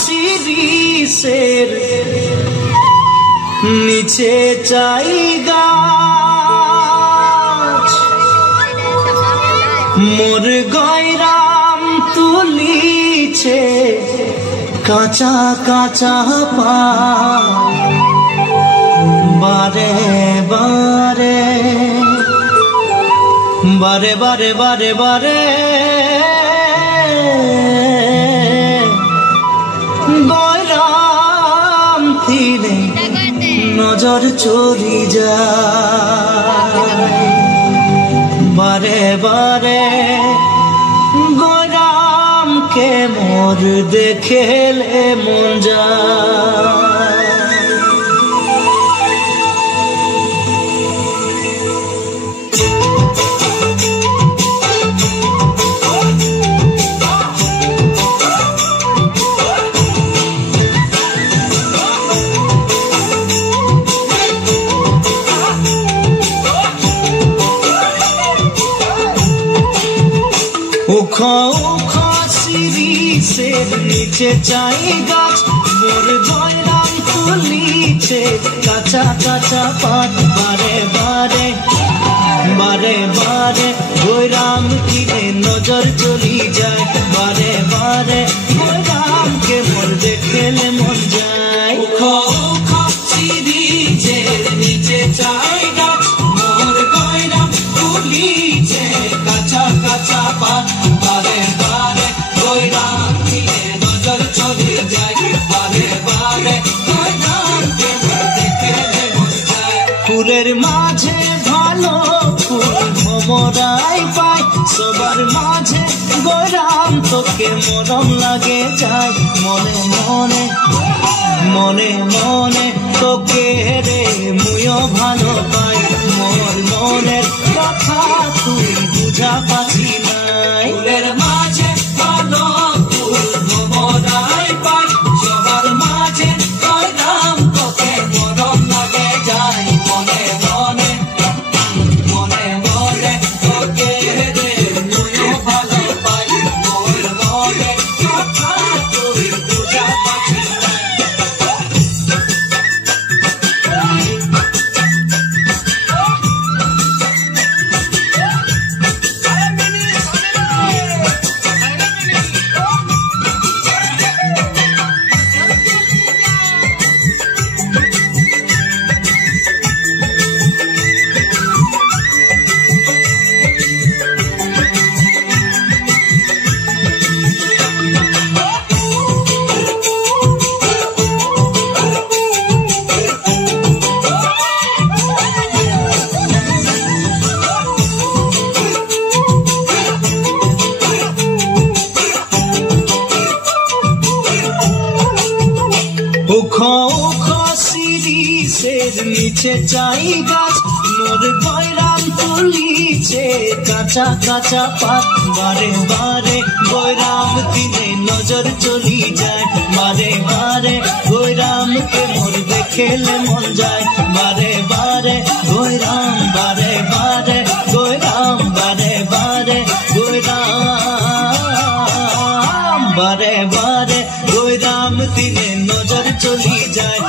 শিরিষের নিচে চাইগা মোর গয়রাম তুলিছে কাঁচা কাঁচা পা বারে বারে বারে বারে বারে বারে গয়রাম থিলে নজর চলি যায় বারে বারে গয়রামকে মোর দেখেলে মন যায়। শিরিষের নিচে চাই গাছ মোর গয়রাম তুলিছে কাঁচা কাঁচা পাত বারে বারে বারে বারে গয়রাম কিনে নজর চলি যায় বারে বারে গয়রামকে মোর দেখেলে মন যায়। শিরিষের নিচে চাই গাছ মোর গয়রাম তুলিছে কাঁচা কাঁচা পাত বারে বারে গয়রাম কিনে নজর চলি যায় বারে বারে গয়রামকে দেখেলে মন যায়। ফুলের মাঝে ভালো ফুল ভমরাই পায় সবার মাঝে গয়রাম তোকে মরম লাগে যায় মনে মনে মনে মনে তোকে রে মুইও ভালো পাই মোর মনের কথা তুই বুঝা পাচ্ছি নাই। ফুলের মাঝে ভালো ফুল ভমরাই পায় সবার মাঝে গয়রাম তোকে মরম লাগে যায় মনে মনে মনে মনে তোকে রে মুইও ভালো পাই মোর মনের কথা তুই বুঝা পাচ্ছি নাই। শিরিষের নিচে চাই গাছ মোর গয়রাম তুলিছে কাঁচা কাঁচা পাত বারে বারে গয়রাম দিনে নজর চলি যায় বারে বারে গয়রামকে মোর দেখেলে মন যায় বারে বারে গয়রাম বারে বারে গয়রাম বারে বারে গয়রাম বারে বারে গয়রাম দিনে নজর চলি যায়